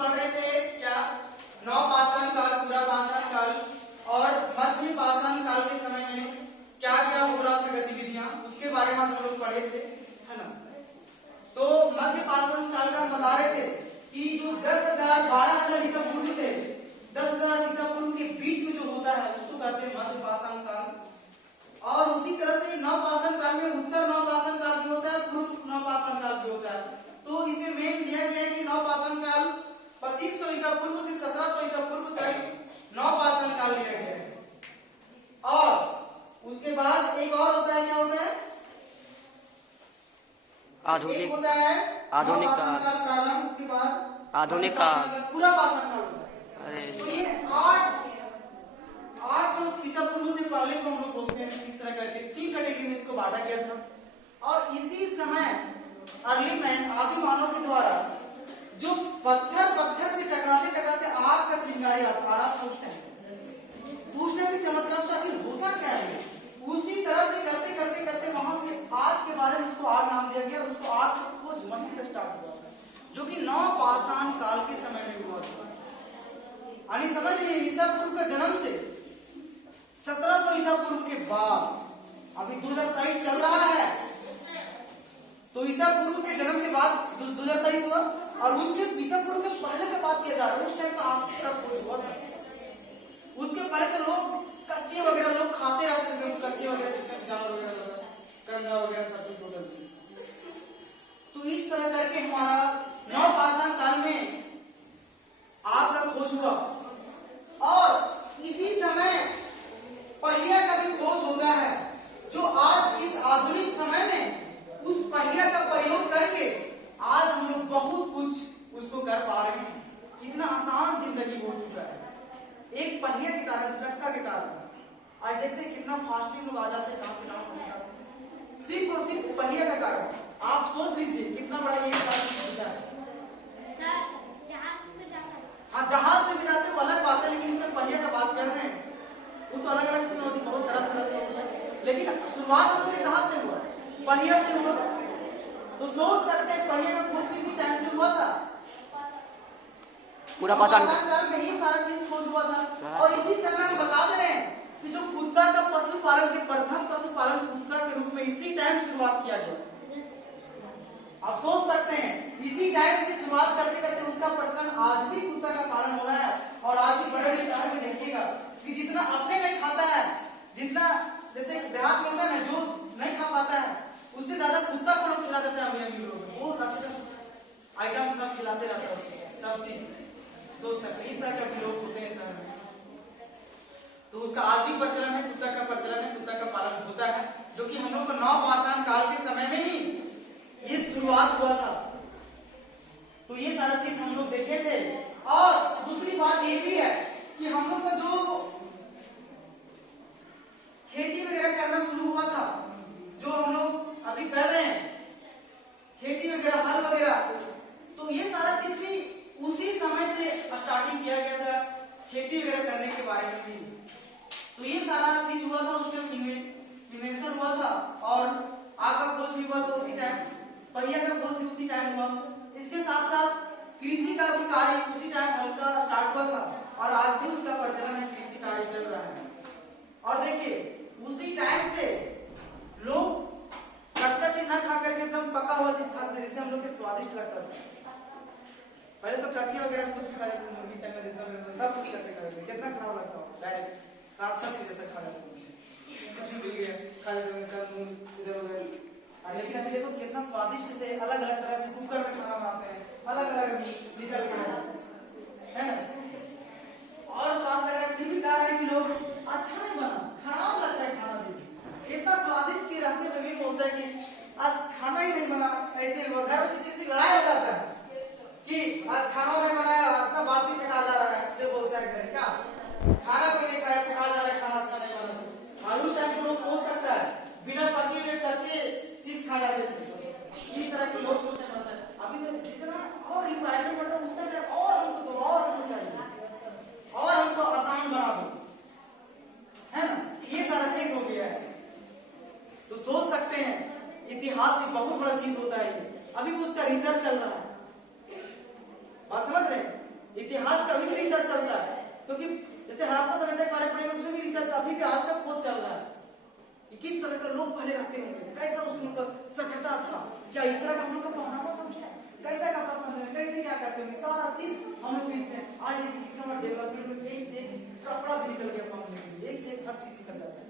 पढ़ रहे थे क्या, नवपाषाण काल, पुरापाषाण काल और मध्य पाषाण काल के समय में क्या क्या हो रहा था गतिविधियां, उसके बारे में हम लोग पढ़े थे, है ना। तो मध्य पाषाण काल का हम बता रहे थे कि जो 10,000 12,000 ईसा पूर्व से 10,000 ईसा पूर्व के बीच में जो होता है उसको कहते हैं मध्य पाषाण काल। और उसी तरह से नवपाषाण काल में उत्तर नवपाषाण काल भी होता है, पूर्व नवपाषाण काल भी होता है। तो इसमें मेन दिया गया है कि नवपाषाण काल 2500 ईसा पूर्व से 1700 ईसा पूर्व तक नवपाषाण काल लिया गया है। और उसके बाद एक और होता है, क्या होता है, आधुनिक, होता है आधुनिक काल प्रारंभ, उसके बाद आधुनिक काल, पूरा पाषाण काल होता है। अरे तो ये 800 ईसा पूर्व से पहले को हम लोग बोलते हैं, इस तरह करके 3 कैटेगरी में इसको बांटा गया था। और इसी समय अर्ली मैन, आदि मानव के द्वारा जो पत्थर से टकराते टकराते आग का चिंगारी आ रहा था उस टाइम भी चमत्कार आखिर होता क्या है, उसी तरह से करते करते करते वहां से आग के बारे में उसको आग नाम दिया गया और उसको आग की खोज वहीं से स्टार्ट हुआ, जो कि नवपाषाण काल के समय में हुआ था। यानी समझ लीजिए ईसा पूर्व का जन्म से 1700 ईसा पूर्व के बाद, अभी 2023 चल रहा है, तो ईसा पूर्व के जन्म के बाद 2023 हुआ और उससे ईसा पूर्व के पहले का बात किया जा रहा है, उस टाइम का आग का खोज हुआ था। उसके पहले तो लोग कच्चे वगैरह लोग खाते रहते थे, कच्चे वगैरह जानवर वगैरह करंगा वगैरह सब कुछ टोटल से। तो इस तरह करके हमारा नवपाषाण काल में आग का खोज हुआ और इसी समय पहिया का भी खोज होता है, जो आज इस आधुनिक समय में उस पहिया का प्रयोग करके आज हम लोग बहुत कुछ उसको कर पा रहे हैं। इतना आसान जिंदगी हो चुका है एक पहिया के कारण, चक्का के कारण। आज देखते हैं कितना फास्टली लोग आ जाते हैं, कहां से कहां पहुंच जाते हैं, सिर्फ और सिर्फ पहिया का कारण। आप सोच लीजिए कितना बड़ा ये होता है। हाँ, जहाज से भी जाते हैं अलग बात है, लेकिन इसमें पहिया का बात कर रहे हैं, वो तो अलग अलग टेक्नोलॉजी बहुत तरह से होता है, लेकिन शुरुआत हम लोग कहां से हुआ, पहिया से हुआ। तो सोच सकते हैं पहिया का खोज किसी टाइम से हुआ था, पूरा पाषाण काल में ही सारा चीज खोज हुआ था। और इसी समय हम बता दे रहे हैं कि जो कुत्ता का पशुपालन के प्रथम पशुपालन कुत्ता के रूप में इसी टाइम शुरुआत किया गया। आप सोच सकते हैं इसी टाइम से शुरुआत करते करते उसका प्रचलन आज भी कुत्ता का पालन हो रहा है। और आज भी बड़े बड़े शहर में देखिएगा कि जितना अपने नहीं खाता है, जितना जैसे देहात में होता है ना, जो नहीं खा पाता है उससे ज्यादा कुत्ता को लोग खिला देते हैं। अमीर लोग बहुत अच्छे आइटम सब खिलाते रहते हैं, सब चीज सोच सकते हैं, इस तरह के लोग होते हैं शहर में। तो उसका आज भी प्रचलन है, कुत्ता का प्रचलन है, कुत्ता का पालन होता है, जो कि हम लोग को नवपाषाण काल के समय में ही ये शुरुआत हुआ था। तो ये सारा चीज हम लोग देखे थे। और दूसरी बात ये भी है कि हम लोग का जो खेती वगैरह करना शुरू हुआ था, जो हम लोग अभी कर रहे हैं खेती वगैरह, हल वगैरह, तो ये सारा चीज भी उसी समय से स्टार्टिंग किया गया था खेती वगैरह करने के बारे में भी। तो ये सारा चीज हुआ था, उस टाइम इन्वेंशन हुआ था और आग का खोज भी हुआ था उसी टाइम, पहिया का खोज भी उसी टाइम हुआ। इसके साथ साथ कृषि का भी कार्य उसी टाइम हल्का स्टार्ट हुआ था और आज भी उसका प्रचलन है, कृषि कार्य चल रहा है। और देखिए उसी टाइम से लोग कच्चा चीज ना खा करके एकदम पका हुआ चीज खाते थे, जिससे हम लोग के स्वादिष्ट लगता था। पहले तो कच्ची वगैरह कुछ भी खा लेते, मुर्गी चंगा जितना सब कुछ कैसे खा लेते, कितना खराब लगता हो, डायरेक्ट राक्षस के जैसा खा लेते, कुछ भी मिल गया खा लेते, इधर उधर। लेकिन अभी देखो कितना स्वादिष्ट से अलग अलग तरह से कुकर में खाना बनाते हैं, अलग अलग निकल के है ना, और स्वाद लग रहा है, फिर भी कह रहे हैं कि लोग अच्छा नहीं बना, खराब लगता है खाना भी। इतना स्वादिष्ट के रहते हुए भी बोलता है कि आज खाना ही नहीं बना, ऐसे घर में किसी से लड़ाई हो जाता है कि आज खाना नहीं बनाया, इतना बासी पे खा जा रहा है, जो बोलता है घर का खाना कोई नहीं खाया, खा जा रहा है, खाना अच्छा नहीं बना। और उस टाइम लोग सोच सकता है बिना पके हुए कच्चे चीज खा जाते थे, इस तरह के लोग सोचते रहते हैं। अभी तो जितना और रिक्वायरमेंट बढ़ रहा है उतना और हमको तो और हमको चाहिए और हमको आसान बना दो, है ना, ये सारा चीज हो गया है। तो सोच सकते हैं इतिहास से बहुत बड़ा चीज होता है ये, अभी भी उसका रिसर्च चल रहा है, बात समझ रहे हैं। इतिहास का भी रिसर्च चलता है, क्योंकि जैसे हड़प्पा सभ्यता के बारे में पढ़ेंगे उसमें भी रिसर्च अभी भी आज तक खोज चल रहा है कि किस तरह का लोग पहले रहते होंगे, कैसा उस लोग का सभ्यता था, क्या इस तरह का हम लोग का पहनावा था, कैसा कपड़ा पहनते हैं, कैसे क्या करते होंगे, सारा चीज हम लोग इसमें आज देखिए कितना डेवलपमेंट, एक से एक कपड़ा भी निकल गया पहनने के लिए, एक से एक हर चीज निकल जाता है।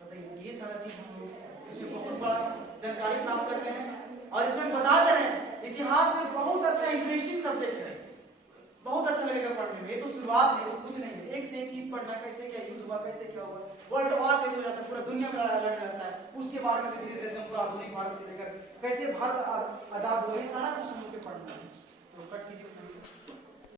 बताइए ये सारा चीज हम लोग इसमें बहुत बड़ा जानकारी प्राप्त करते हैं और इसमें बताते हैं। इतिहास में बहुत अच्छा इंटरेस्टिंग सब्जेक्ट है, बहुत अच्छा लगेगा पढ़ने में। ये तो शुरुआत है, तो कुछ नहीं है, एक से एक चीज पढ़ना, कैसे क्या युद्ध हुआ, कैसे क्या हुआ, वर्ल्ड वॉर कैसे हो जाता है, पूरा दुनिया में लड़ाई रहता है, उसके बारे में धीरे धीरे पूरा आधुनिक भारत से लेकर कैसे भारत आजाद हुआ, ये सारा कुछ हम लोग को पढ़ना है। तो कट कीजिए।